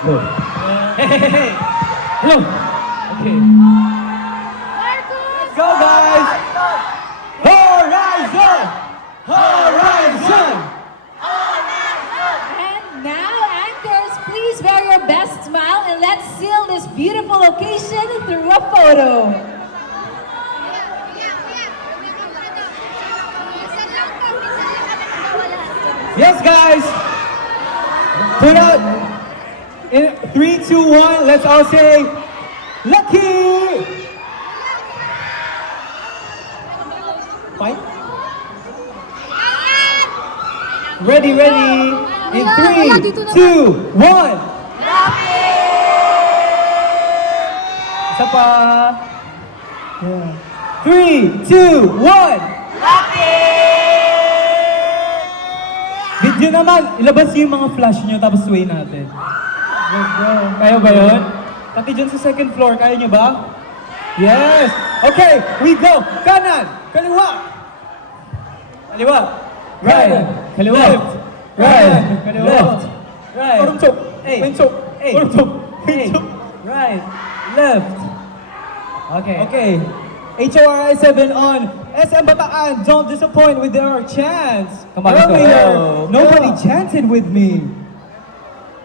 Go. Hey. Hello. Okay. Let's go, guys. Horizon. Horizon. And now, anchors, please wear your best smile and let's seal this beautiful occasion through a photo. Yes, guys. Put out in 3, 2, 1. Let's all say, Lucky. Fight. Ready. In 3, 2, 1. Isa pa. Yeah. 3, 2, 1. Video naman, ilabas niyo yung mga flash niyo tapos sway natin. Let's go. Kaya ba yun? Pati dyan sa second floor, kaya niyo ba? Yes! Okay, we go! Kanan! Kaliwa! Kaliwa! Right! Kaliwa! Left! Right! Kaliwa! Left! Right! Orumchok! Wensok! Orumchok! Wensok! Right! Left! Okay. HORI 7 on SM Bataan. Don't disappoint with our chants. Earlier, nobody chanted with me.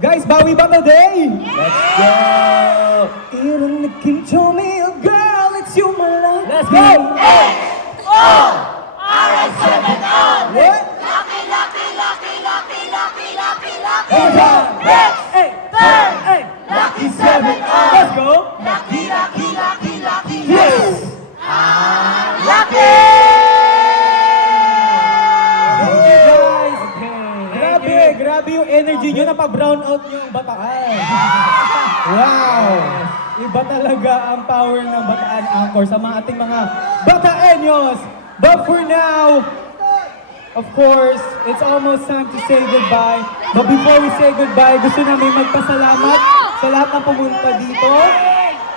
Guys, Bawi Battle Day! Let's go! Ilan Kim told me, oh girl, it's you, my love. Let's go! RS7 on! What? Lucky! One more time. Next! Hey! Third! Hey! Lucky 7 on! Let's go! Lucky! Yes! Lucky! Thank you guys! Grabe yung energy nyo, napa-brown out nyo yung Bataan. Wow! Iba talaga ang power ng Bataan Anchor sa mga ating mga Bataenyos! But for now, of course, it's almost time to say goodbye. But before we say goodbye, gusto namin magpasalamat sa lahat ng pumunta dito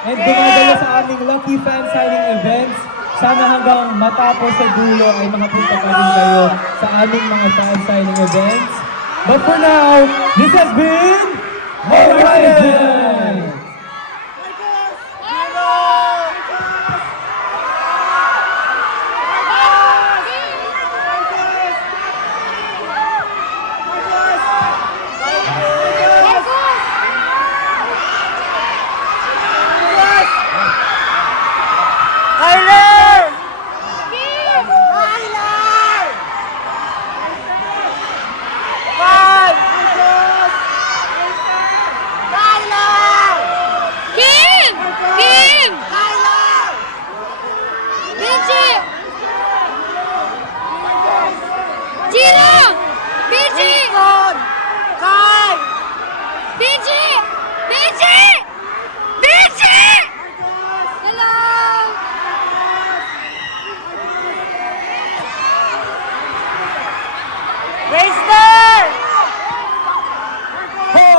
and dumadala sa aming Lucky Fan Signing Events. Sana hanggang matapos sa dulo ay makapunta pa rin kayo sa aming mga fan signing events. But for now, this has been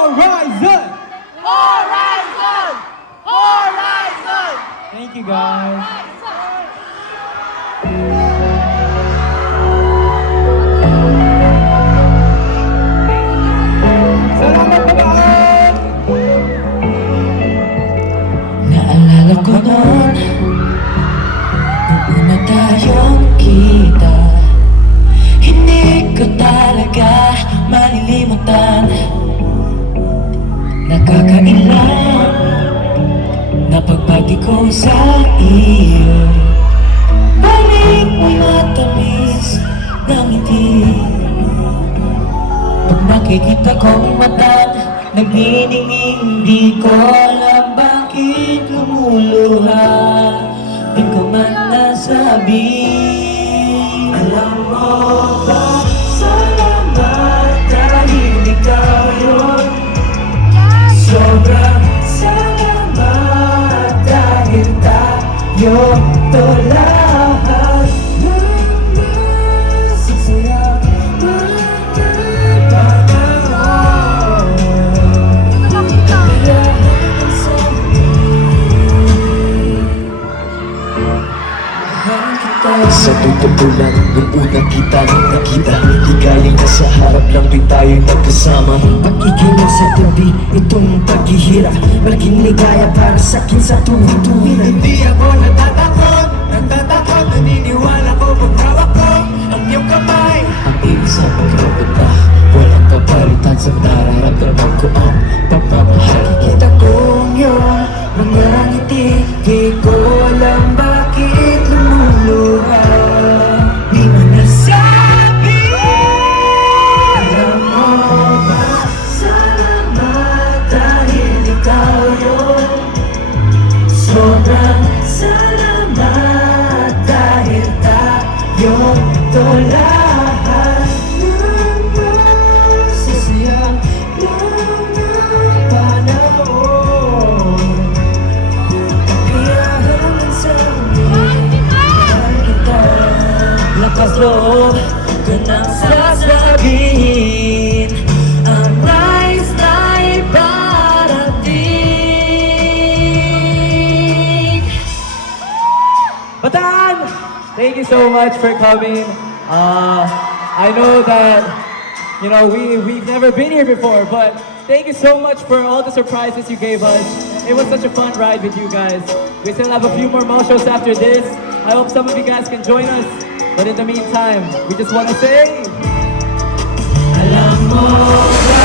Horizon! Horizon! Thank you guys. Salamat Bataan! Naalala ko noon, nung una tayong kita, hindi ko talaga malilimutan. Nakakailang na pagbati ko sa iyo, balik mo'y matamis na ngiti. Pag nakikita kong mata nagniningning, di ko alam bakit lumuluha. Di ko man nasabi. Alam mo ba, salamat dahil ikaw yun. Sobrang salamat dahil tayo to lahat. Sasaya sa katulad nung una kita nakita. Ligaya na sa harap lang din tayo'y magkasama. Pag-igay mo sa tabi, itong paghihirap, malaking ligaya para sa'kin sa tuwing-tuwin. Hindi ako natatakot, naniniwala ko pag hawak ko ang iyong kamay. Ang isang pagkabot na walang kapalitan sa nararamdaman ko ang pagmamahal. Kita kong iyong mga ngiti, di ko alam bakit lumuluha. Di mo nasabi, alam mo ba? Salamat dahil ikaw yun. Sobrang salamat dahil tayong to lahat ng masasayang lang ng panahon. Kaya hanggang sa huli, mahal kita. Lakas loob ko nang sasabihin ang nais na iparating. Bataan! Thank you so much for coming. I know that, you know, we've never been here before, but thank you so much for all the surprises you gave us. It was such a fun ride with you guys. We still have a few more mall shows after this. I hope some of you guys can join us. But in the meantime, we just want to say, Alam mo ba?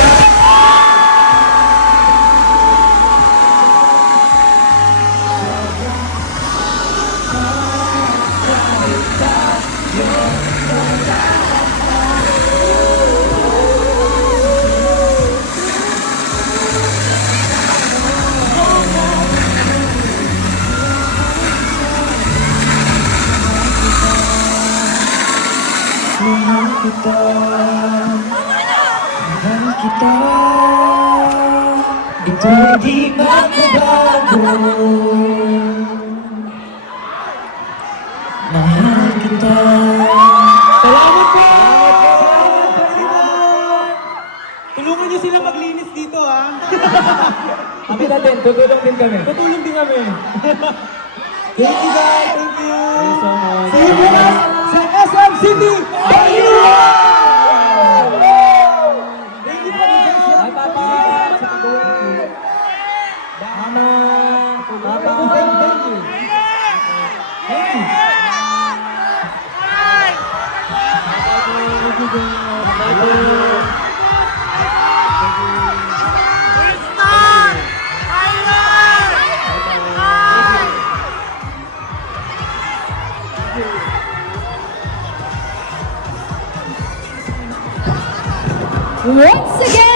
Mahal kita, mahal kita. Ito'y di magbabago. Mahal kita. salamat po! Salamat po, Ivan! Tulungan niyo sila maglinis dito, ha? Kami na din, tutulong din kami. Tutulong din kami. Thank you guys, thank you! Thank you so much. See you bukas sa SM City! Thank you! Thank you po! Hi, Papa! Mama! Papa! Thank you! Thank you! Once again,